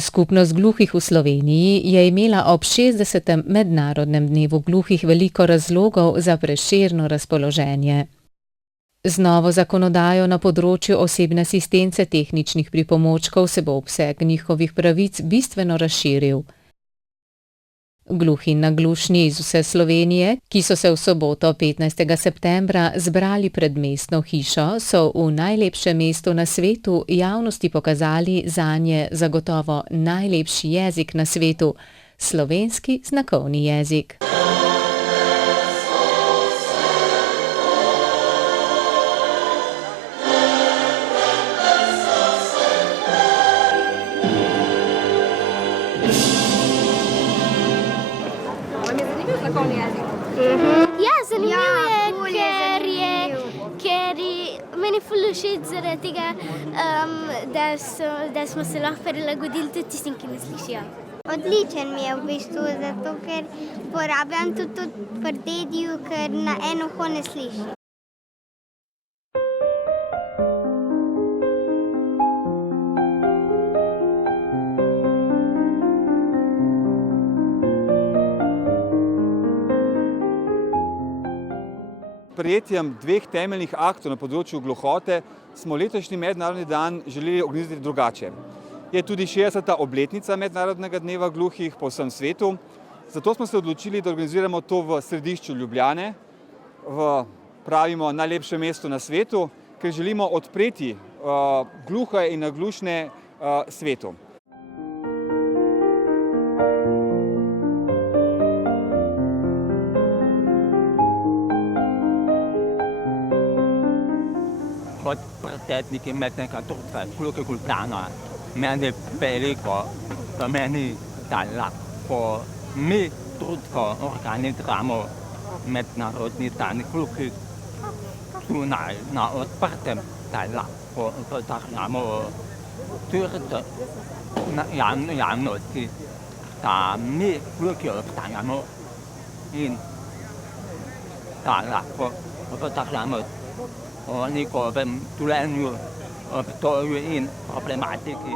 Skupnost gluhih v Sloveniji je imela ob 60. mednarodnem dnevu gluhih veliko razlogov za prešerno razpoloženje. Z novo zakonodajo na področju osebne asistence tehničnih pripomočkov se bo obseg njihovih pravic bistveno razširil. Gluhi in naglušni iz vse Slovenije, ki so se v soboto 15. septembra zbrali pred mestno hišo, so v najlepšem mestu na svetu javnosti pokazali zanje zagotovo najlepši jezik na svetu, slovenski znakovni jezik. Znakovni jezik. Ja, zanimivo je, ful je zanimiv. ker meni je ful všeč zaradi tega, da smo se lahko prilagodili tudi tistim, ki ne slišijo. Odličen mi je v bistvu, zato ker uporabljam tudi pri dediju, ker na eno uho ne sliši. Sprejetjem dveh temeljnih aktov na področju gluhote smo letošnji mednarodni dan želeli organizirati drugače. Je tudi 60. obletnica mednarodnega dneva gluhih po vsem svetu, zato smo se odločili, da organiziramo to v središču Ljubljane, v pravimo najlepšem mestu na svetu, ker želimo odpreti gluhe in naglušne svetu. Kot predsedniki mednega društva gluhih Ljubljana meni veliko pomeni, da lahko mi društvo organiziramo mednarodni dan gluhih zunaj na odprtem, da lahko podarjamo javnosti, da mi gluhi obstajamo in da lahko podarjamo o njihovem življenju, obstoju in problematiki.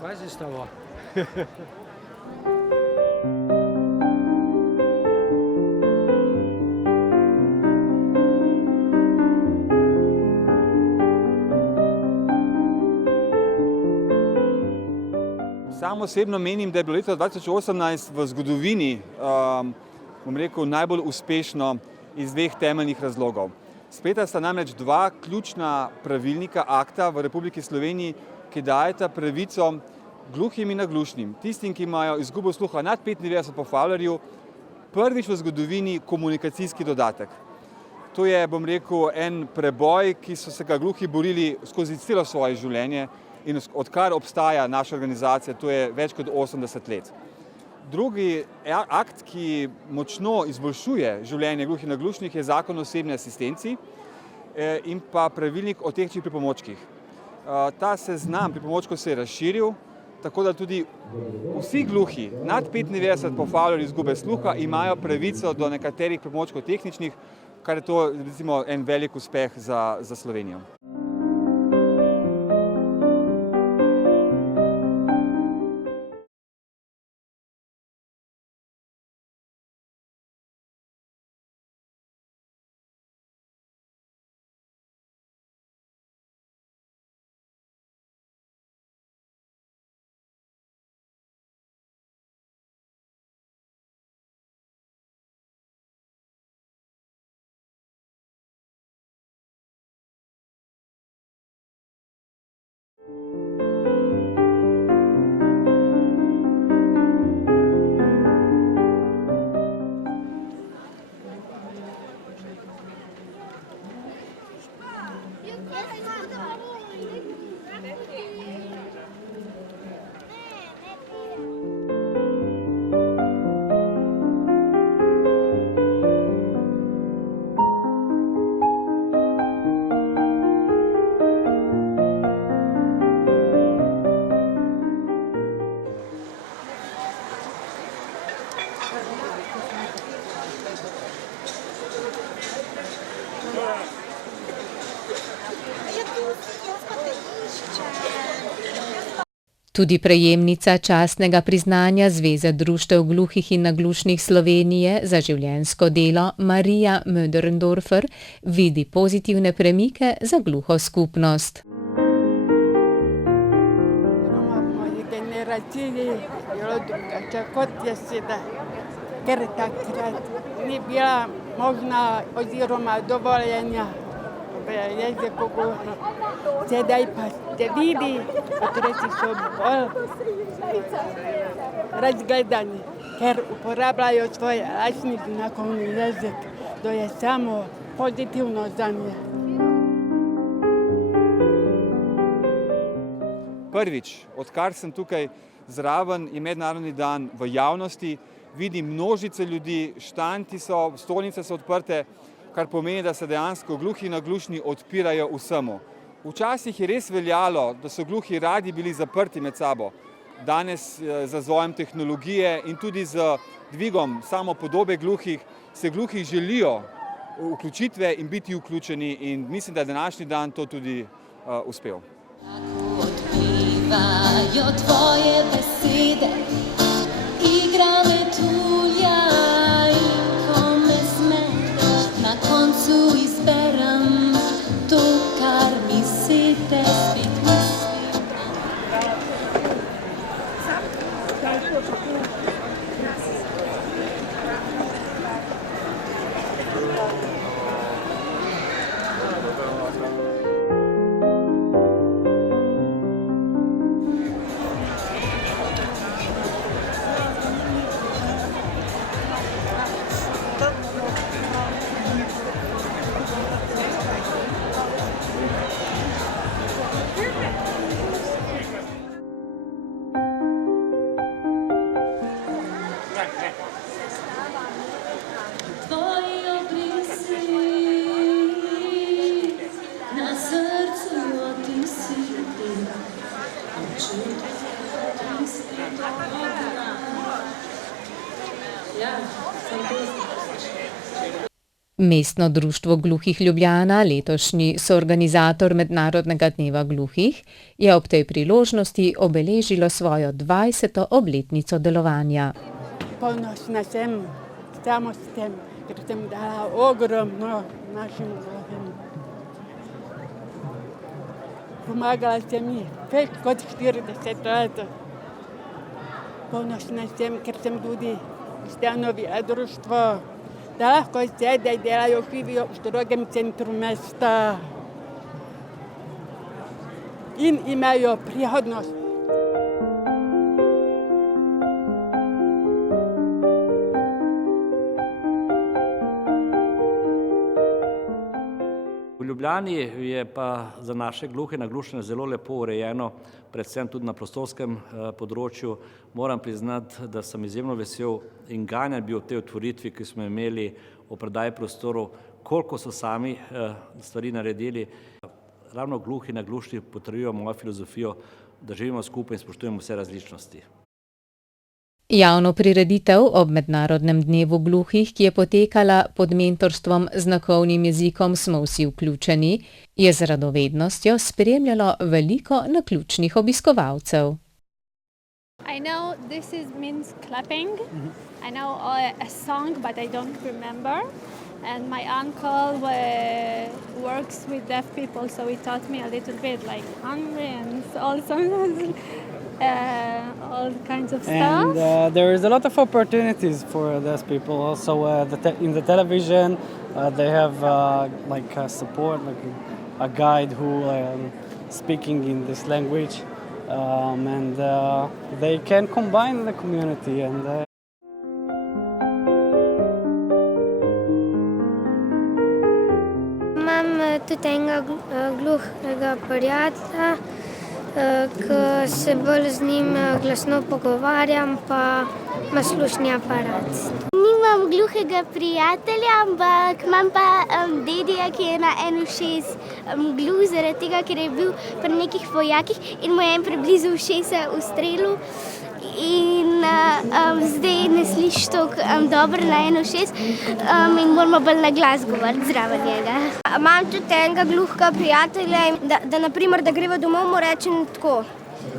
Was ist aber? Sam osebno menim, da je bilo leto 2018 v zgodovini, najbolj uspešno iz dveh temeljnih razlogov. Sprejeta sta namreč dva ključna pravilnika, akta v Republiki Sloveniji, ki dajeta pravico gluhim in naglušnim, tistim, ki imajo izgubo sluha nad 95 po Fowlerju, prvič v zgodovini komunikacijski dodatek. To je, en preboj, ki so se ga gluhi borili skozi celo svoje življenje in odkar obstaja naša organizacija, to je več kot 80 let. Drugi akt, ki močno izboljšuje življenje gluhih in naglušnih, je Zakon o osebni asistenci in pa pravilnik o tehničnih pripomočkih. Ta seznam pripomočkov se je razširil, tako da tudi vsi gluhi nad 95 po Fowlerju izgube sluha imajo pravico do nekaterih pripomočkov tehničnih, kar je to recimo en velik uspeh za Slovenijo. Tudi prejemnica častnega priznanja Zveze društev gluhih in naglušnih Slovenije za življenjsko delo Marija Möderndorfer vidi pozitivne premike za gluho skupnost. Kot je sedaj, ker takrat ni bila možna oziroma dovoljenja v jeziku gluhih. Sedaj pa se vidi, otroci so bolj razgledani, ker uporabljajo svoj lastni znakovni jezik. To je samo pozitivno za nje. Prvič, odkar sem tukaj zraven, je mednarodni dan v javnosti, vidim množice ljudi, štanti so, stolnice so odprte, kar pomeni, da se dejansko gluhi in naglušni odpirajo vsemu. Včasih je res veljalo, da so gluhi radi bili zaprti med sabo. Danes z razvojem tehnologije in tudi z dvigom samopodobe gluhih se gluhi želijo vključitve in biti vključeni in mislim, da je današnji dan to tudi uspel. Odplivajo tvoje besede, igra metulja in ko me smeješ, na koncu izberem to, kar mi sede, spet mislim. Mestno društvo gluhih Ljubljana, letošnji soorganizator Mednarodnega dneva gluhih, je ob tej priložnosti obeležilo svojo 20. obletnico delovanja. Ponosna sem samo s tem, ker sem dala ogromno našim gluhim. Pomagala sem jih več kot 40 let. Ponosna sem, ker sem tudi ustanovila društvo, da lahko sedaj delajo, živijo v strogem centru mesta in imajo prihodnost. V Ljubljani je pa za naše gluhe in naglušne zelo lepo urejeno, predvsem tudi na prostorskem področju. Moram priznati, da sem izjemno vesel in ganjen bil v tej otvoritvi, ki smo imeli o predaji prostorov, koliko so sami stvari naredili. Ravno gluhi in naglušni potrjujejo mojo filozofijo, da živimo skupaj in spoštujemo vse različnosti. Javno prireditev ob Mednarodnem dnevu gluhih, ki je potekala pod mentorstvom znakovnim jezikom Smo vsi vključeni, je z radovednostjo spremljalo veliko naključnih obiskovalcev. I know this means clapping. I know a song, but I don't remember. And my uncle works with deaf people, so he taught me a little bit, like hungry and also all kinds of stuff. And there is a lot of opportunities for deaf people. Also, in the television, they have support, like a guide who speaking in this language, and they can combine the community and. Imam tudi enega gluhega prijatelja, ki se bolj z njim glasno pogovarjam, pa ima slušni aparat. Nimam gluhega prijatelja, ampak imam pa dedija, ki je na eno ušes gluh, zaradi tega, ker je bil pri nekih vojakih in mu je en preblizu ušesa ustrelil. In zdaj ne sliši tako dobro na eno ušes in moramo bolj na glas govoriti zraven njega. Imam tudi enega gluhega prijatelja, da naprimer, da greva domov, mu rečem tako.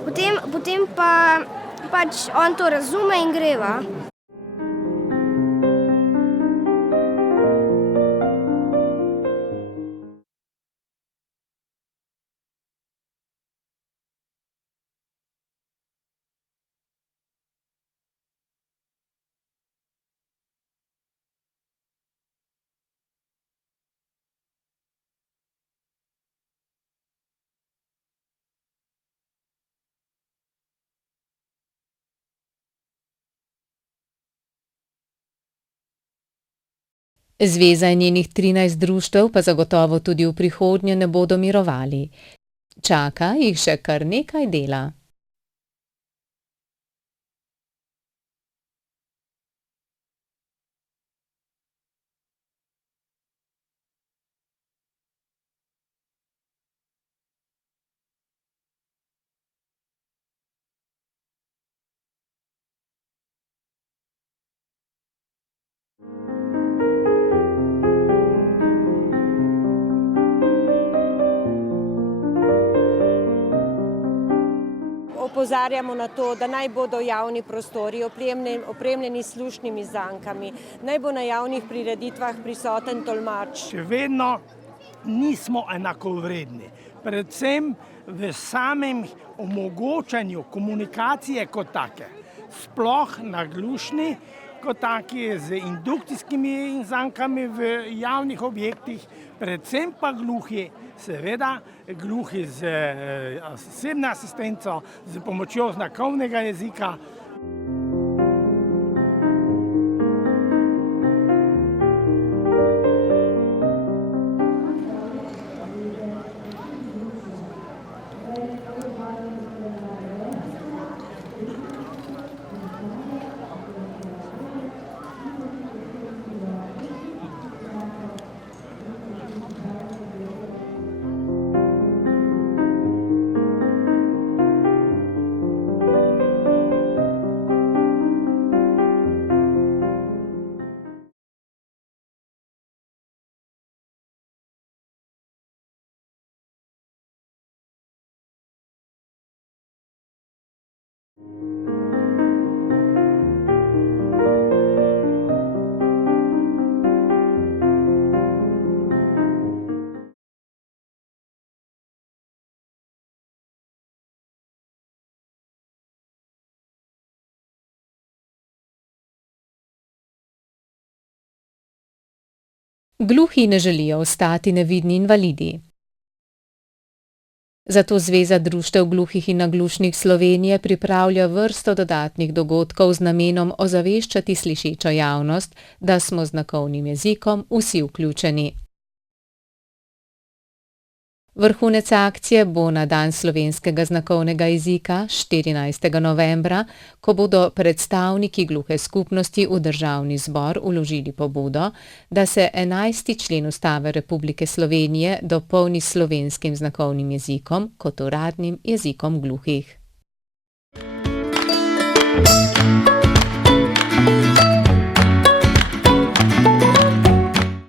Potem pa pač on to razume in greva. Zveza in njenih 13 društev pa zagotovo tudi v prihodnje ne bodo mirovali. Čaka jih še kar nekaj dela. Opozarjamo na to, da naj bodo javni prostori opremljeni s slušnimi zankami, naj bo na javnih prireditvah prisoten tolmač. Še vedno nismo enakovredni, predvsem v samem omogočanju komunikacije kot take, sploh naglušni kot taki z indukcijskimi zankami v javnih objektih, predvsem pa gluhi, seveda gluhi z osebno asistenco, z pomočjo znakovnega jezika. Gluhi ne želijo ostati nevidni invalidi. Zato Zveza društev gluhih in naglušnih Slovenije pripravlja vrsto dodatnih dogodkov z namenom ozaveščati slišečo javnost, da smo z znakovnim jezikom vsi vključeni. Vrhunec akcije bo na dan slovenskega znakovnega jezika 14. novembra, ko bodo predstavniki gluhe skupnosti v Državni zbor vložili pobudo, da se 11. člen Ustave Republike Slovenije dopolni s slovenskim znakovnim jezikom kot uradnim jezikom gluhih.